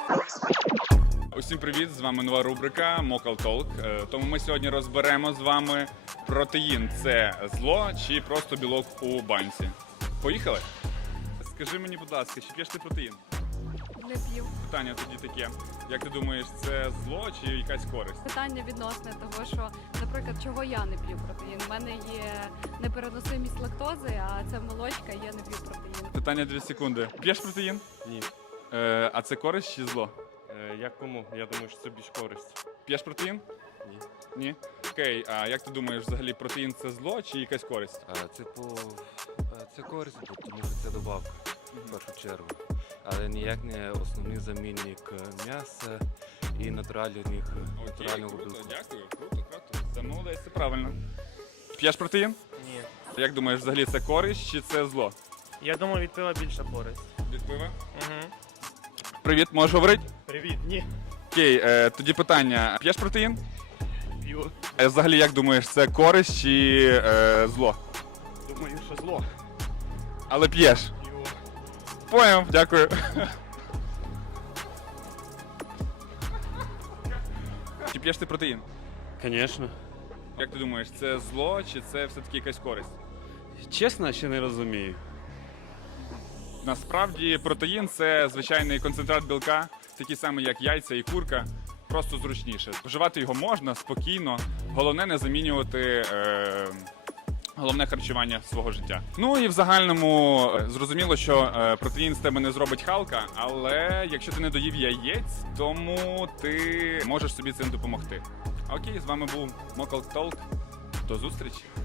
Усім привіт! З вами нова рубрика Mocal Talk. Тому ми сьогодні розберемо з вами протеїн – це зло чи просто білок у банці. Поїхали? Скажи мені, будь ласка, чи п'єш ти протеїн? Не п'ю. Питання тоді таке. Як ти думаєш, це зло чи якась користь? Питання відносне того, що, наприклад, чого я не п'ю протеїн. У мене є непереносимість лактози, а це молочка, і я не п'ю протеїн. Питання 2 секунди. П'єш протеїн? Ні. А це користь чи зло? Як кому? Я думаю, що це більш користь. П'єш протеїн? Ні. Ні? Окей, а як ти думаєш, взагалі протеїн – це зло чи якась користь? Це користь, тому що це добавка в першу чергу. Але ніяк не основний замінник м'яса і натурального Круто, білку. дякую, круто. Це молодець, це правильно. П'єш протеїн? Ні. Як думаєш, взагалі це користь чи це зло? Я думаю, від пива більша користь. Від пива? Угу. Привіт, можеш говорити? Привіт, ні. Окей, тоді питання. П'єш протеїн? П'ю. Взагалі, як думаєш, це користь чи зло? Думаю, що зло. Але п'єш. П'ю. Поняв, дякую. Чи п'єш ти протеїн? Звісно. Як ти думаєш, це зло чи це все-таки якась користь? Чесно, ще не розумію. Насправді протеїн це звичайний концентрат білка, такий самий, як яйця і курка, просто зручніше. Вживати його можна спокійно, головне не замінювати головне харчування свого життя. Ну і в загальному зрозуміло, що протеїн з тебе не зробить Халка, але якщо ти не доїв яєць, тому ти можеш собі цим допомогти. Окей, з вами був Mocal Talk. До зустрічі!